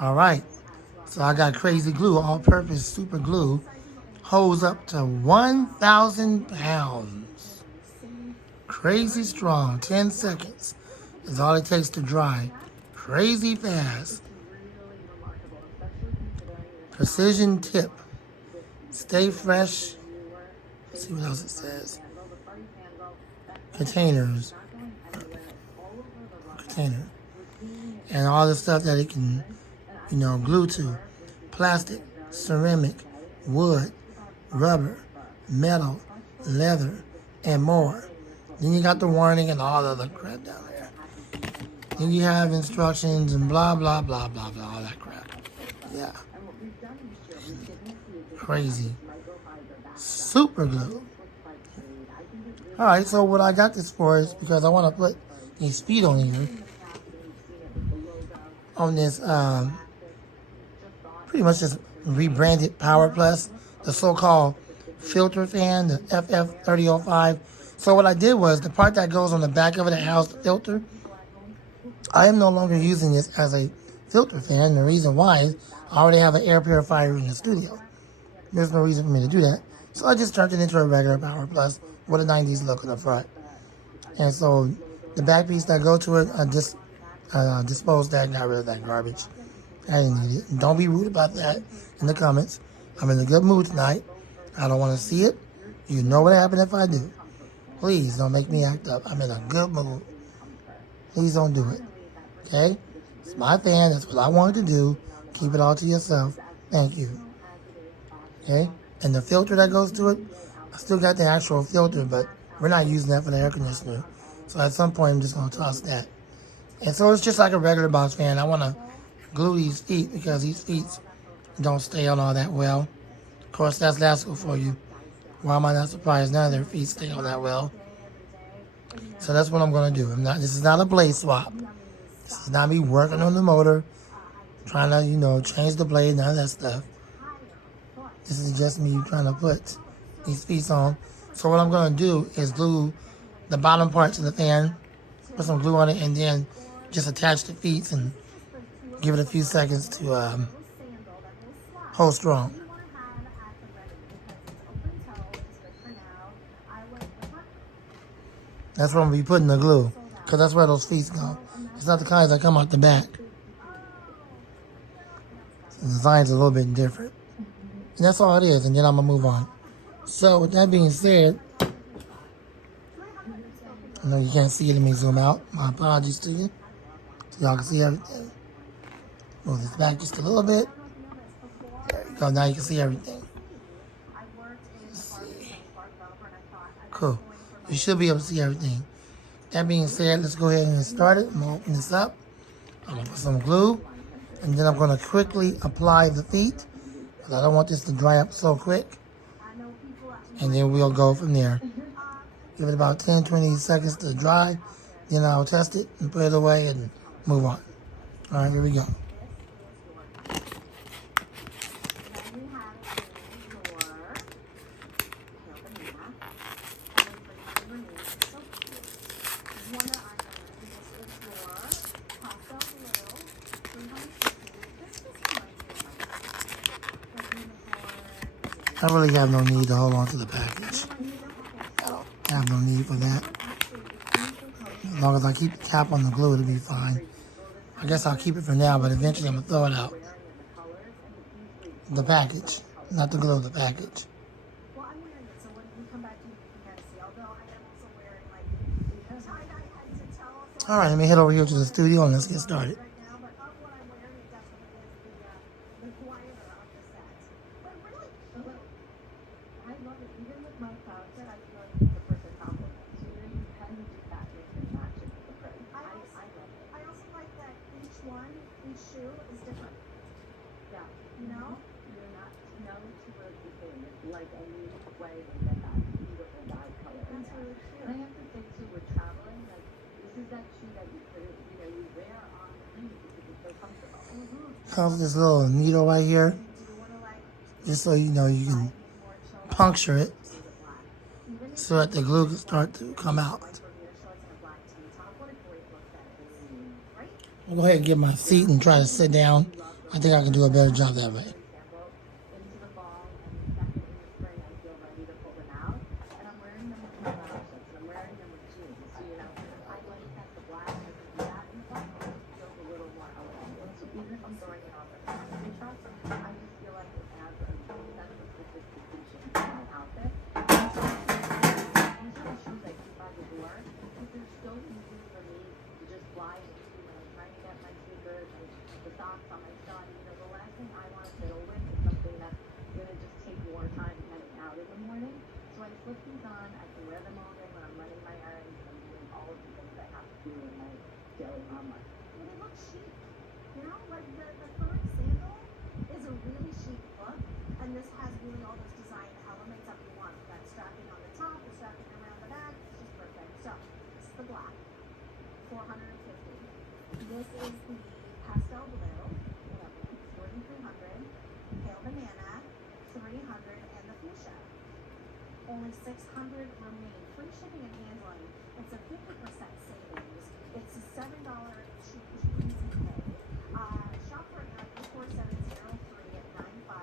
All right. So I got crazy glue, all-purpose super glue. Holds up to 1,000 pounds. Crazy strong. 10 seconds is all it takes to dry. Crazy fast. Precision tip. Stay fresh. Let's see what else it says. Containers. Container. And all the stuff that it can, glue to. Plastic, ceramic, wood, rubber, metal, leather, and more. Then you got the warning and all the other crap down there. Then you have instructions and blah, blah, blah, blah, blah, all that crap. Yeah. Crazy. Super glue. Alright, so what I got this for is because I want to put these feet on here. On this, pretty much just rebranded Power Plus, the so-called filter fan, the FF305. So what I did was, the part that goes on the back of it that houses the filter, I am no longer using this as a filter fan. The reason why is I already have an air purifier in the studio. There's no reason for me to do that. So I just turned it into a regular Power Plus with a 90s look in the front. And so the back piece that go to it, I just disposed that, got rid of that garbage. I didn't need it. Don't be rude about that in the comments. I'm in a good mood tonight. I don't want to see it. You know what happened if I do. Please don't make me act up. I'm in a good mood. Please don't do it. Okay? It's my fan. That's what I wanted to do. Keep it all to yourself. Thank you. Okay? And the filter that goes to it, I still got the actual filter, but we're not using that for the air conditioner. So at some point, I'm just going to toss that. And so it's just like a regular box fan. I want to glue these feet because these feet don't stay on all that well. Of course, that's Lasco for you. Why am I not surprised none of their feet stay on that well? So that's what I'm going to do. This is not a blade swap. This is not me working on the motor, trying to, change the blade, none of that stuff. This is just me trying to put these feet on. So what I'm going to do is glue the bottom parts of the fan, put some glue on it, and then just attach the feet and give it a few seconds to hold strong. That's where I'm going to be putting the glue, because that's where those feet go. It's not the kinds that come out the back. The design's a little bit different. And that's all it is, and then I'm going to move on. So with that being said, I know you can't see it. Let me zoom out. My apologies to you. So y'all can see everything. Move this back just a little bit. There you go. Now you can see everything. Let's see. Cool. You should be able to see everything. That being said, let's go ahead and get started. I'm going to open this up. I'm going to put some glue. And then I'm going to quickly apply the feet, because I don't want this to dry up so quick. And then we'll go from there. Give it about 10-20 seconds to dry. Then I'll test it and put it away and move on. All right, here we go. I really have no need to hold on to the package. I have no need for that. As long as I keep the cap on the glue, it'll be fine. I guess I'll keep it for now, but eventually I'm going to throw it out. The package. Not the glue, the package. Alright, let me head over here to the studio and let's get started. Like any way to get that beautiful dye color. That's really cute. And I have to say too, with traveling, like this is that shoe that you put it, you wear on the plane because it's so comfortable. Comes with this little needle right here, just so you know you can puncture it so that the glue can start to come out. I'll go ahead and get my seat and try to sit down I think I can do a better job that way. Sample into the fall, and second in the spring, I feel ready to pull them out. And I'm wearing them with my lounge shirts, and I'm wearing them with jeans. So, you know, I like that the black, I can do that in the fall, it feels a little more elegant. So even if I'm throwing it on the factory truck, I just feel like it adds a sense of sophistication to my outfit. These are the shoes I keep by the door because they're so easy for me to just fly into when I'm trying to get my sneakers and the socks on my son. You know, the last thing I want to fiddle with is something that's going to just take more time heading out in the morning. So I slip these on. I can wear them all day when I'm running my errands and I'm doing all of the things I have to do in my daily mom life. Well, they look chic. You know, like the current sandal is a really chic look, and this has really all those design elements that we want. That strapping on the top, the strapping around the back, it's just perfect. So, this is the black, $450. This is the pastel blue, 4,300. Pale banana, 300, and the fuchsia. Only 600 remain. Free shipping and handling. It's a 50% savings. It's a $7 cheap easy pay. Shop right now at 4703 at 95.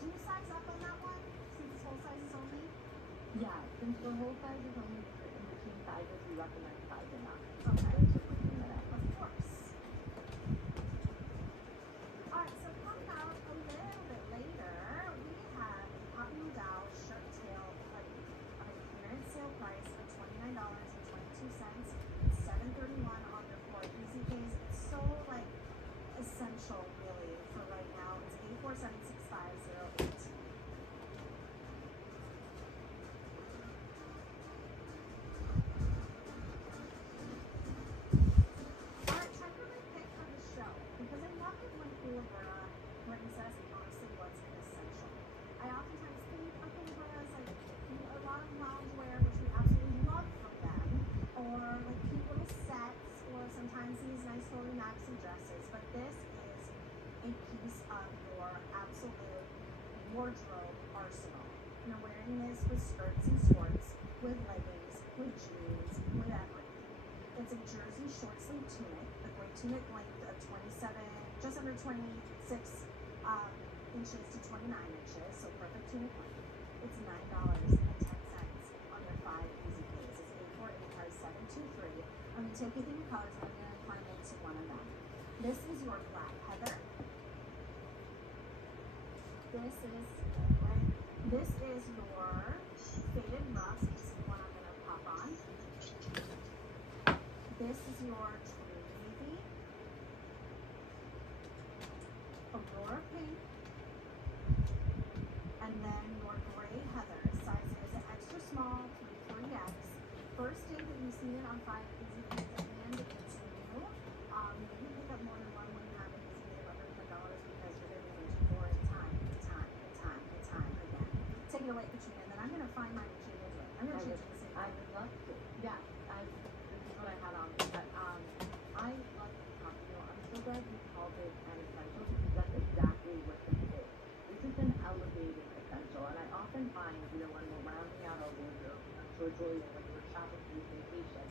Do you size up on that one since it's whole sizes only? Yeah, since the whole size is only in between sizes, we recommend sizing up. Okay. Thanks for bringing that up. Of course. Alright, so coming out a little bit later, we have a Poppy Dow shirt tail hoodie on a clearance sale price of $29.22. It's $7.31 on your 4 easy pays. It's so like essential really for right now. It's 8476508. Alright, time for my pick for the show because I love it when Kulaburra brings us honestly what's an essential. I oftentimes think of Kulaburra as like a lot of loungewear, which we absolutely love from them, or like cute little sets, or sometimes these nice little maxi dresses. But this is a piece of your absolute wardrobe arsenal. You're wearing this with skirts and shorts, with leggings, with jeans, with everything. It's a jersey short sleeve tunic, the gray tunic length of 27, just under 26 inches to 29 inches, so perfect tunic length. It's $9.10 on your 5 easy pays. It's 8485723. I'm going to take you through your colors and I'm going to climb into one of them. This is your black heather. This is your faded rust. This is one I'm going to pop on. This is your true navy, Aurora pink, and then your gray heather. Size is extra small through 3X. First day that you've seen it on 5 easy pays and it's new. Maybe pick up more than one when you have an easy pay of $100 because you're going to reach for it time again. Take it away, Katrina, and then I'm going to find mine and change into it. I'm going to change it the same I way. would love to. Yeah, this is what I had on. But I love this top. You know, I'm so glad you called it an essential because that's exactly what this is. This is an elevated essential, and I often find, you know, when we're rounding out our wardrobe, so Julia, when we're shopping for your vacation,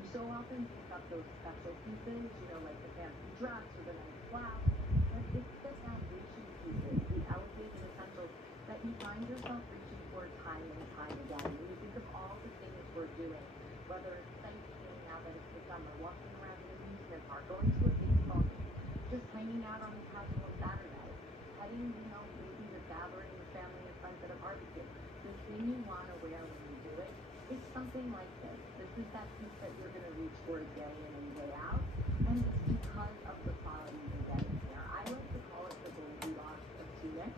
you so often pick up those special pieces, you know, like the fancy dress or the nice blouse, but it's the foundation pieces, the elevated essentials that you find yourself reaching for time and time again. When you think of all the things we're doing, whether it's sightseeing now that it's the summer, walking around an amusement park, going to a baseball game, just hanging out on the couch on Saturday, heading, you know, maybe you're gathering with family and friends at a barbecue. The thing you want to wear when you do it is something like this. This is that piece that you're going to reach for day in and day out, and it's because of the quality you're getting here. I like to call it the Goldilocks of tunic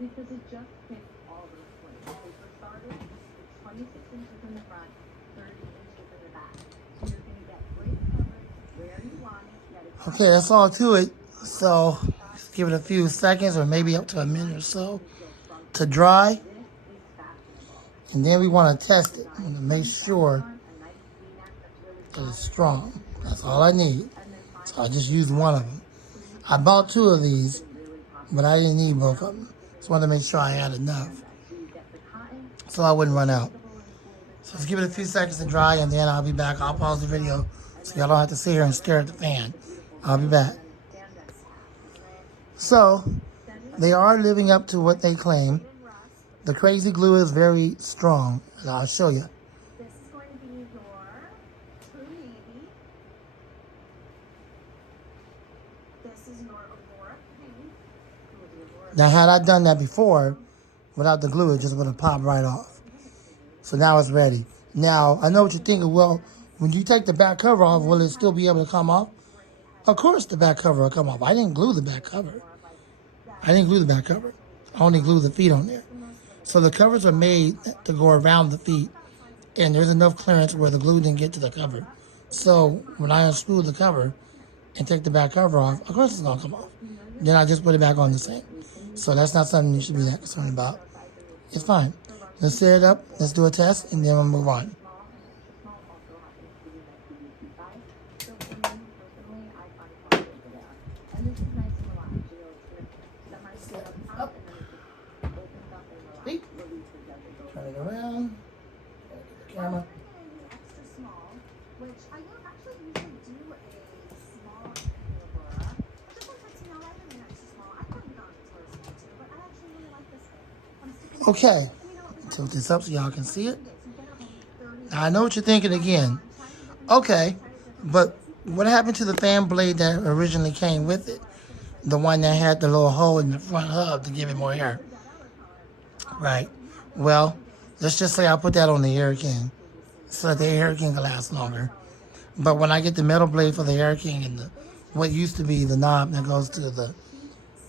because it just fits all those points. So for starters, it's 26 inches in the front, 30 inches in the back. So you're going to get great coverage where you want it, yet it's Okay, that's all to it. So just give it a few seconds or maybe up to a minute or so to dry. this is fashionable. And then we want to test it. I want to make sure A nice V-neck that's really that it's strong. That's all I need. So I just used one of them. I bought 2 of these, but I didn't need both of them. Just wanted to make sure I had enough so I wouldn't run out. So let's give it a few seconds to dry and then I'll be back. I'll pause the video so y'all don't have to sit here and stare at the fan. I'll be back. So they are living up to what they claim. The crazy glue is very strong, and I'll show you. This is going to be your true navy. This is your Aurora pink. Now, had I done that before, without the glue, it just would have popped right off. So now it's ready. Now, I know what you're thinking. Well, when you take the back cover off, will it still be able to come off? Of course the back cover will come off. I didn't glue the back cover. I only glue the feet on there. So the covers are made to go around the feet, and there's enough clearance where the glue didn't get to the cover. So when I unscrew the cover and take the back cover off, of course it's going to come off. Then I just put it back on the same. So that's not something you should be that concerned about. It's fine. Let's set it up, let's do a test, and then we'll move on. Turn it around. Camera. Extra small, which I don't actually usually do a small Aurora. I just want to know I have an extra small. I could have gone to a small too, but I actually really like this one. I'm sticking Okay. Tilt this up so y'all can see it. Now, I know what you're thinking again. Okay, but what happened to the fan blade that originally came with it? The one that had the little hole in the front hub to give it more air. Right. Well, let's just say I put that on the Air King so that the Air King can last longer. But when I get the metal blade for the Air King and what used to be the knob that goes to the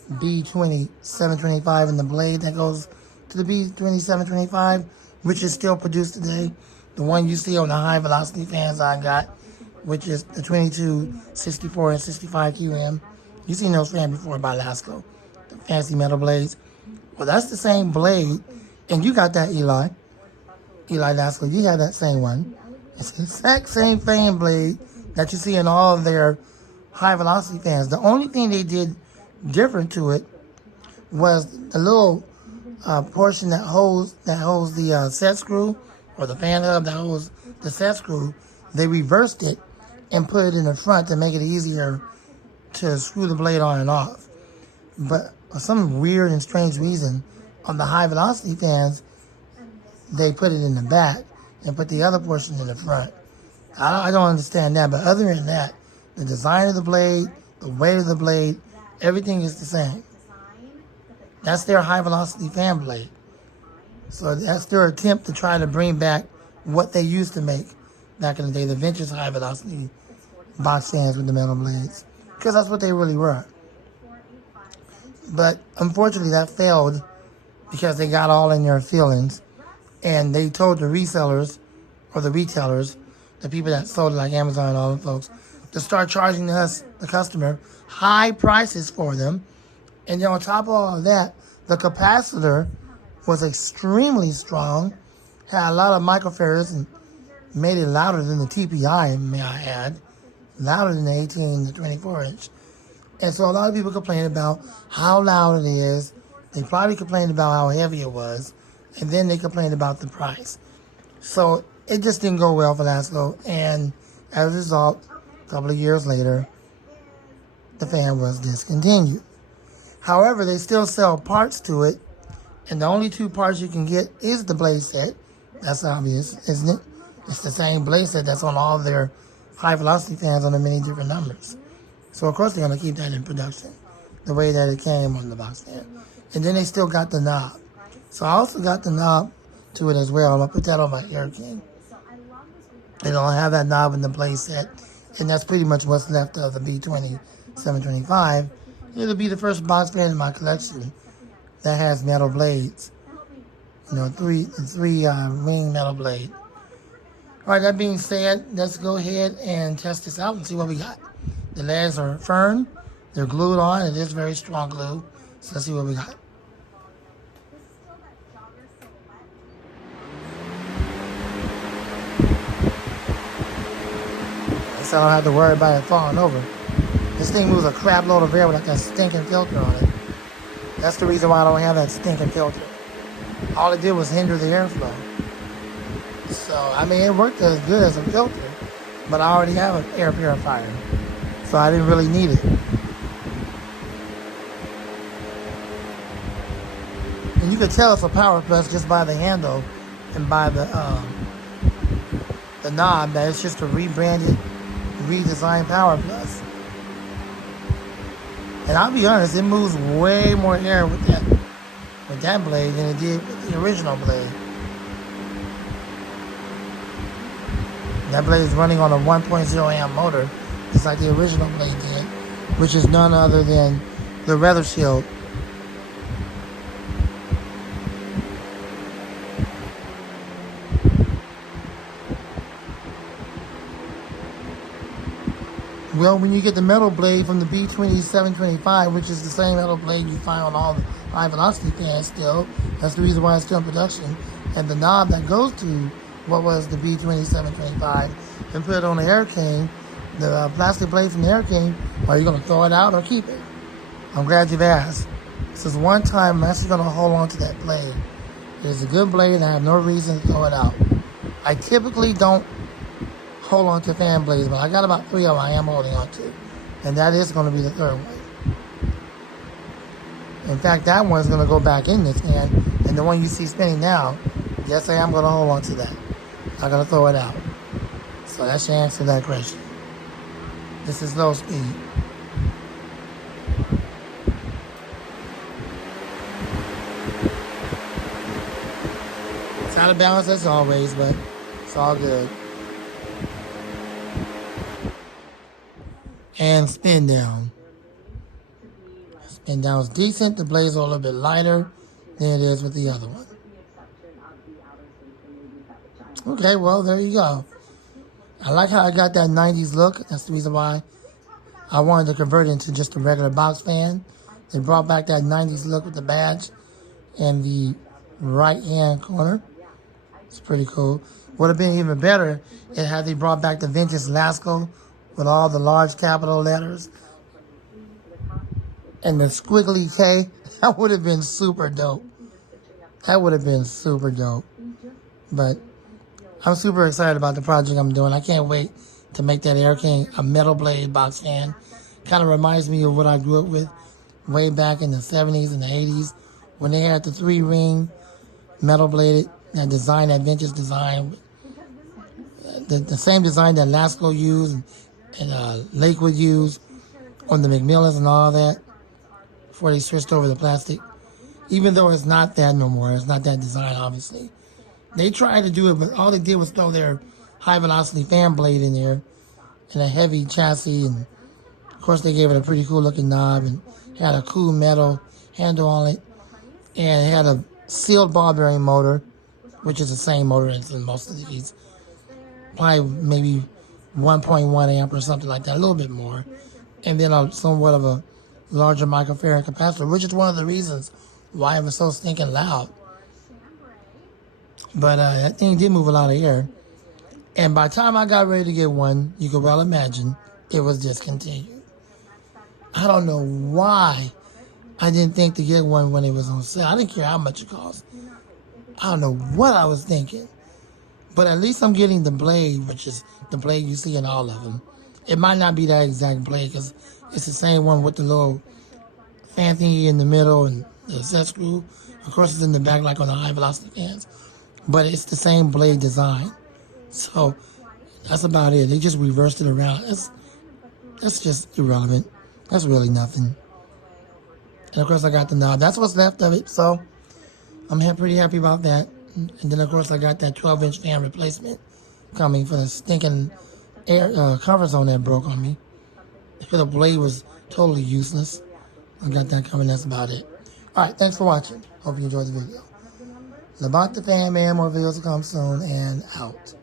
B2725 and the blade that goes to the B2725, which is still produced today, the one you see on the high velocity fans I got, which is the 22, 64, and 65 QM. You've seen those fans before by Lasco, the fancy metal blades. Well, that's the same blade, and you got that, Eli Lasco. You have that same one. It's the exact same fan blade that you see in all of their high velocity fans. The only thing they did different to it was the little portion that holds the set screw, or the fan hub that holds the set screw. They reversed it and put it in the front to make it easier to screw the blade on and off. But for some weird and strange reason, on the high velocity fans, they put it in the back and put the other portion in the front. I don't understand that, but other than that, the design of the blade, the weight of the blade, everything is the same. That's their high velocity fan blade. So that's their attempt to try to bring back what they used to make back in the day, the vintage high velocity box fans with the metal blades. Because that's what they really were. But unfortunately that failed because they got all in their feelings. And they told the resellers, or the retailers, the people that sold it like Amazon and all the folks, to start charging us, the customer, high prices for them. And then on top of all of that, the capacitor was extremely strong, had a lot of microfarads, and made it louder than the TPI, may I add, louder than the 18 to 24 inch. And so a lot of people complained about how loud it is. They probably complained about how heavy it was, and then they complained about the price. So it just didn't go well for Lasco, and as a result, a couple of years later, the fan was discontinued. However, they still sell parts to it, and the only two parts you can get is the blade set. That's obvious, isn't it? It's the same blade set that's on all their high velocity fans on the many different numbers. So of course they're going to keep that in production, the way that it came on the box fan. And then they still got the knob. So I also got the knob to it as well. I'm going to put that on my Air King. They don't have that knob in the blade set, and that's pretty much what's left of the B2725. It'll be the first box fan in my collection that has metal blades. You know, three ring metal blade. All right, that being said, let's go ahead and test this out and see what we got. The legs are firm. They're glued on. It is very strong glue. So let's see what we got. So I don't have to worry about it falling over. This thing moves a crap load of air with that stinking filter on it. That's the reason why I don't have that stinking filter. All it did was hinder the airflow. So, I mean, it worked as good as a filter, but I already have an air purifier, so I didn't really need it. could tell it's a Power Plus just by the handle and by the knob that it's just a rebranded, redesigned Power Plus. And I'll be honest, it moves way more air with that blade than it did with the original blade. That blade is running on a 1.0 amp motor, just like the original blade did, which is none other than the Weather Shield. Well, when you get the metal blade from the B2725, which is the same metal blade you find on all the high velocity fans still, that's the reason why it's still in production, and the knob that goes to what was the B2725, and put it on the Air King, the plastic blade from the Air King, are you going to throw it out or keep it? I'm glad you've asked. This is one time I'm actually going to hold on to that blade. It is a good blade and I have no reason to throw it out. I typically don't hold on to fan blades, but I got about 3 of them I am holding on to, and that is going to be the third one. In fact, that one's going to go back in this fan, and the one you see spinning now, yes, I am going to hold on to that. I'm going to throw it out. So that's your answer to that question. This is low speed. It's out of balance as always, but it's all good. And spin down. Spin down is decent. The blade's a little bit lighter than it is with the other one. Okay, well, there you go. I like how I got that 90s look. That's the reason why I wanted to convert it into just a regular box fan. They brought back that 90s look with the badge in the right-hand corner. It's pretty cool. Would have been even better if had they brought back the vintage Lasco with all the large capital letters and the squiggly K. That would have been super dope. That would have been super dope. But I'm super excited about the project I'm doing. I can't wait to make that Air King a metal blade box fan. Kind of reminds me of what I grew up with way back in the 70s and the 80s when they had the 3-ring metal bladed, that design, that vintage design. The same design that Lasco used and Lakewood used on the McMillans and all that before they switched over to plastic. Even though it's not that no more. It's not that design, obviously. They tried to do it, but all they did was throw their high-velocity fan blade in there and a heavy chassis. And, of course, they gave it a pretty cool-looking knob and had a cool metal handle on it. And it had a sealed ball bearing motor, which is the same motor as in most of these. Probably maybe 1.1 amp or something like that, a little bit more. And then somewhat of a larger microfarad capacitor, which is one of the reasons why it was so stinking loud. But that thing did move a lot of air. And by the time I got ready to get one, you could well imagine it was discontinued. I don't know why I didn't think to get one when it was on sale. I didn't care how much it cost. I don't know what I was thinking. But at least I'm getting the blade, which is the blade you see in all of them. It might not be that exact blade because it's the same one with the little fan thingy in the middle and the set screw. Of course, it's in the back like on the high velocity fans. But it's the same blade design. So that's about it. They just reversed it around. That's just irrelevant. That's really nothing. And of course, I got the knob. That's what's left of it. So I'm pretty happy about that. And then, of course, I got that 12-inch fan replacement coming for the stinking air comfort zone that broke on me. The blade was totally useless. I got that coming. That's about it. All right. Thanks for watching. Hope you enjoyed the video. About the Fan Man. More videos will come soon. And out.